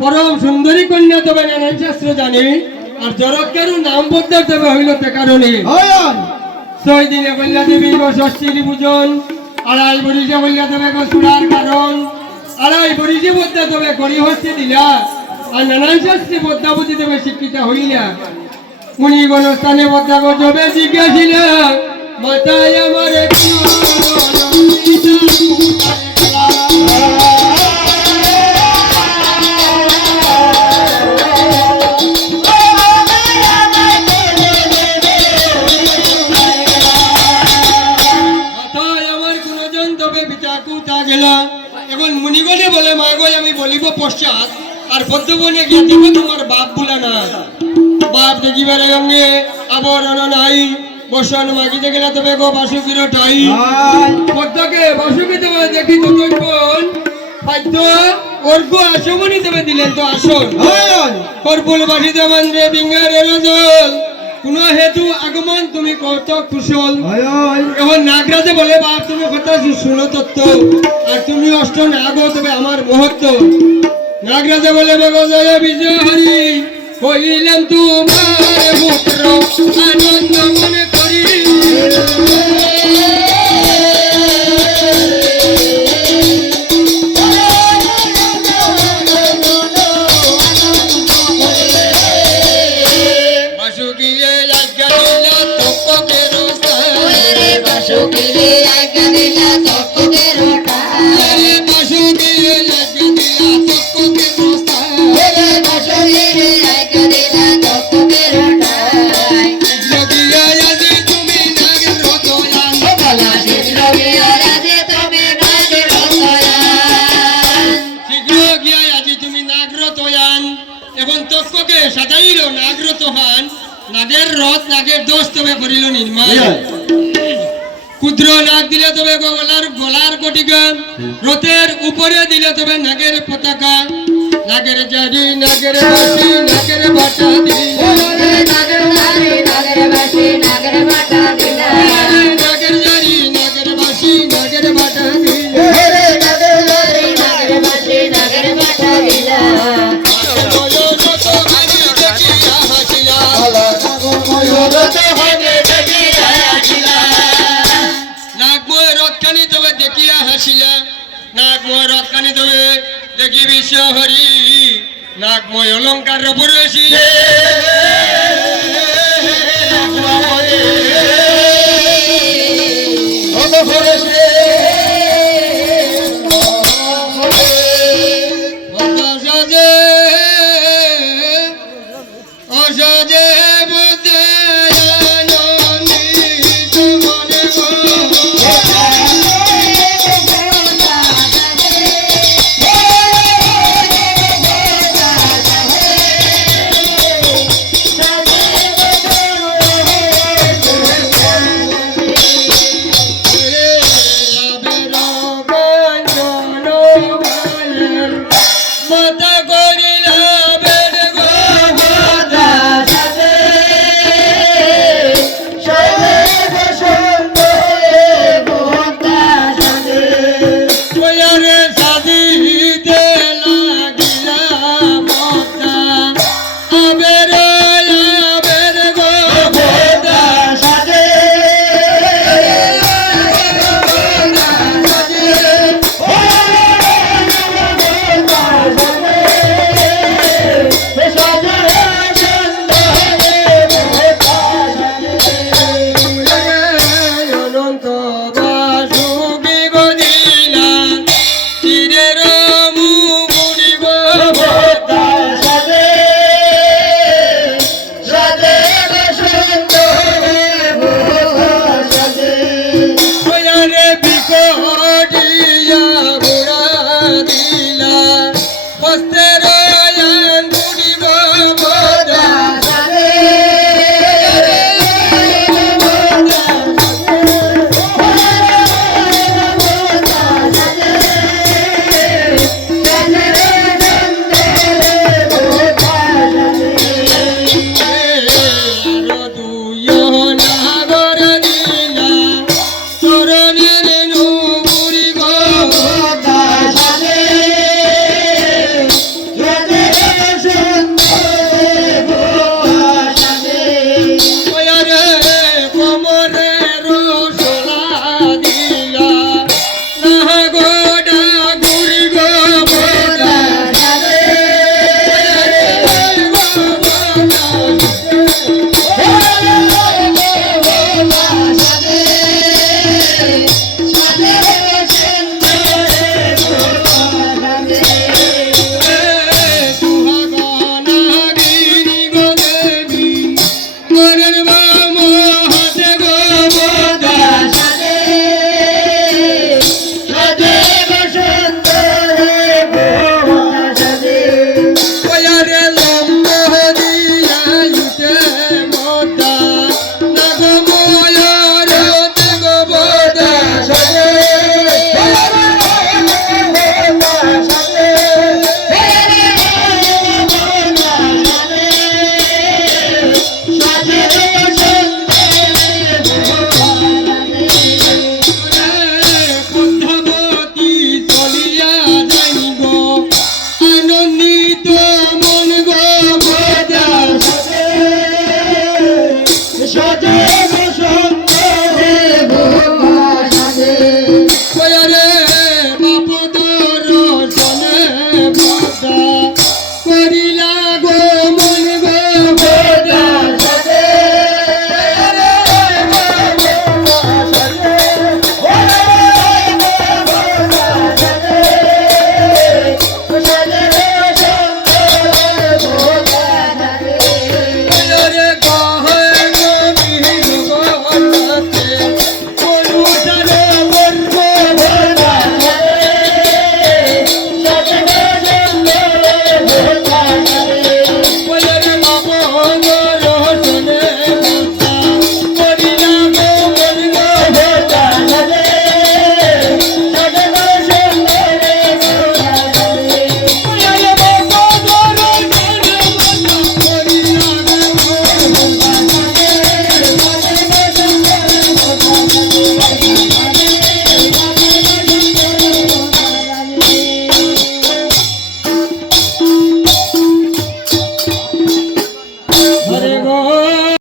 परम सुंदरी कन्या तबे नानान शास्त्र जाने और जरकेरु नाम बदल तबे हইল তে কারণে ছয় দিনে কন্যা দেবী গো ষষ্ঠীর পূজন আড়াই বরিশে কন্যা দেবে গো সুরার কারণ আড়াই বরিশে বদল তবে করি হস্তে দিলা আর নানান শাস্ত্রে বদ্যাবতী দেবে শিক্ষিত হইলা মুনি গণ স্থানে বদ্যা গো জবে জিজ্ঞাসিলা মাতায় আমারে এখন মুনিগণে বলে মা গো আমি বলিব পশ্চাৎ আর পদ্মবনে গিয়ে দেখো তোমার বাপ বুলা না বাপ দেখিবার সঙ্গে আবরণ নাই বসন মাগিতে গেলে তবে গো বাসুকির ঠাই পদ্মকে বাসুকিতে বলে দেখি তো তৈবন খাদ্য অর্ঘ আসমনি তবে দিলেন তো আসন কর্পুল বাসিতে মানরে বিঙ্গার জল কোন হেতু আগমন তুমি কত কুশল এখন নাগরাজে বলে বাপ তুমি কথা শুনো তত্ত্ব আর তুমি অষ্ট নাগ তবে আমার মুহূর্ত নাগরাজে বলে জয় বিজয় হরি কইলাম তোমার পুত্র আনন্দ মনে করি সাজাইল নাগরত হান নাগের রথ নাগের দোষ তবে করিল নির্মাণ ক্ষুদ্র নাগ দিলে তবে গলার কটিকা রথের উপরে দিলে তবে নাগের পতাকা নাগের জারি নাগের বাসি নাগের বাটা নাগের জারি নাগের বাসি নাগের বাটা নাগের জারি নাগের বাসি নাগের বাটা নাগময় রথখানি তবে দেখিয়া হাসিলা নাগময় রথখানি তবে দেখি বিশ্ব হরি নাগময় অলঙ্কার পরেশি